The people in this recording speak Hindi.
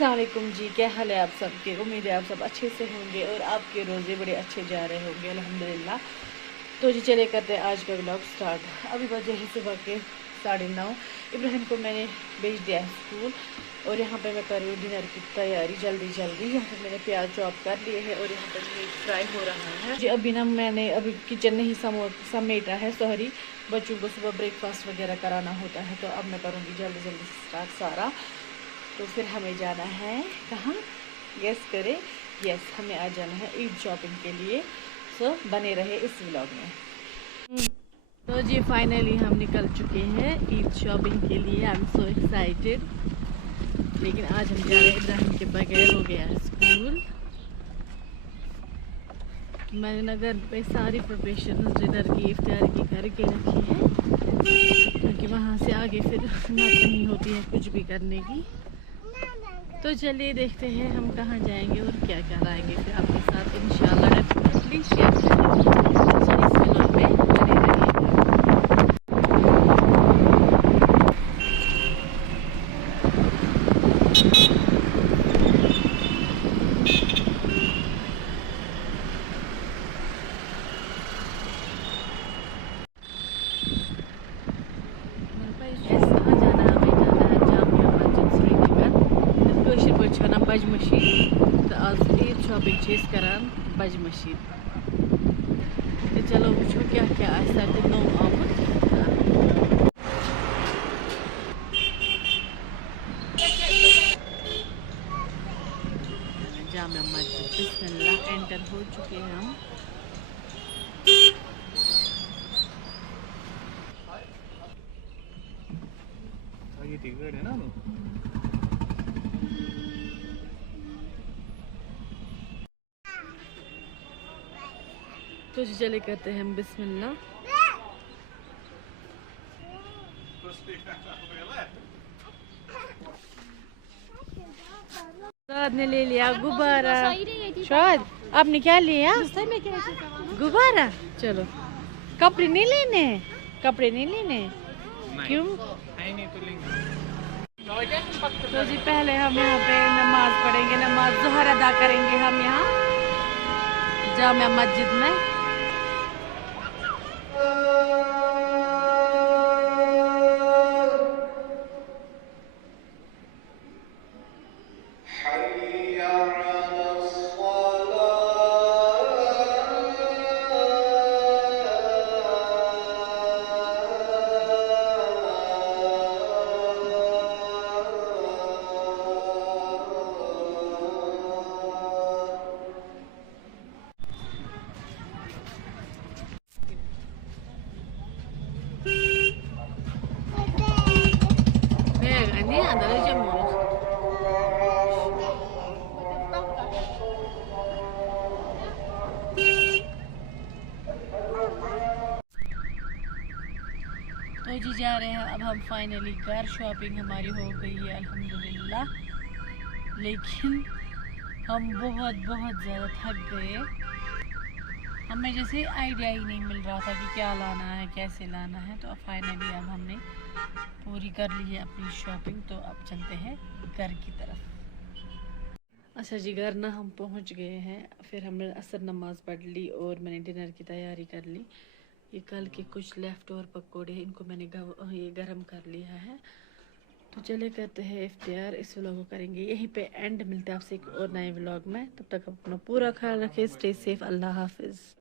अस्सलाम वालेकुम जी, क्या हाल है आप सबके। उम्मीद है आप सब अच्छे से होंगे और आपके रोज़े बड़े अच्छे जा रहे होंगे अल्हम्दुलिल्लाह। तो जी चले करते हैं आज का व्लॉग स्टार्ट। अभी बजे हैं सुबह के 9:30। इब्राहिम को मैंने भेज दिया है स्कूल और यहाँ पे मैं कर रही हूँ डिनर की तैयारी जल्दी जल्दी। यहाँ पे मैंने प्याज चॉप कर लिए है और यहाँ पर मीट फ्राई हो रहा है जी। अभी ना मैंने अभी किचन नहीं समेटा है, सॉरी। बच्चों को सुबह ब्रेकफास्ट वगैरह कराना होता है, तो अब मैं करूँगी जल्दी जल्दी स्टार्ट सारा। तो फिर हमें जाना है कहाँ, गेस करें। यस, हमें आ जाना है ईद शॉपिंग के लिए। सो बने रहे इस व्लॉग में। तो जी फाइनली हम निकल चुके हैं ईद शॉपिंग के लिए। I am so excited. लेकिन आज हम जा रहे हैं, इब्राहिम के बगैर हो गया है स्कूल। मैंने नगर पे सारी प्रिपरेशन डिनर की, इफ्तार की करके रखी है, क्योंकि वहाँ से आगे फिर हिम्मत नहीं होती है कुछ भी करने की। तो चलिए देखते हैं हम कहाँ जाएंगे और क्या क्या लाएंगे, फिर आपके साथ इंशाल्लाह डेफिनेटली शेयर करेंगे। सो इस व्लॉग में बने रहिएगा। बज मशीद तो आज ईद शॉपिंग करान बज मशीद। तो चलो वो क्या क्या आते नो आमुत। जामा मस्जिद बिस्मिल्लाह एंटर हो चुके हैं हम। ये टिकट है ना। तो चले करते हैं हम बिस्मिल्लाह। शाद ने ले लिया गुब्बारा। शाद आपने क्या लिया? गुब्बारा। चलो कपड़े नहीं लेने, कपड़े नहीं लेने। क्यों? तो जी पहले हम यहाँ पे नमाज पढ़ेंगे, नमाज ज़ोहर अदा करेंगे हम यहाँ जामा मस्जिद में। तो जी जा रहे हैं अब हम फाइनली घर। शॉपिंग हमारी हो गई है अल्हम्दुलिल्लाह, लेकिन हम बहुत बहुत ज़्यादा थक गए। हमें जैसे आइडिया ही नहीं मिल रहा था कि क्या लाना है, कैसे लाना है। तो अब फाइनली अब हमने पूरी कर ली है अपनी शॉपिंग। तो अब चलते हैं घर की तरफ। अच्छा जी, घर ना हम पहुंच गए हैं। फिर हमने असर नमाज पढ़ ली और मैंने डिनर की तैयारी कर ली। ये कल के कुछ लेफ्ट ओवर पकोड़े हैं, इनको मैंने ये गरम कर लिया है। तो चले करते हैं इफ्तियार। इस व्लॉग को करेंगे यहीं पे एंड। मिलते हैं आपसे एक और नए व्लॉग में। तब तक अपना पूरा ख्याल रखें। Stay safe. अल्लाह हाफिज़।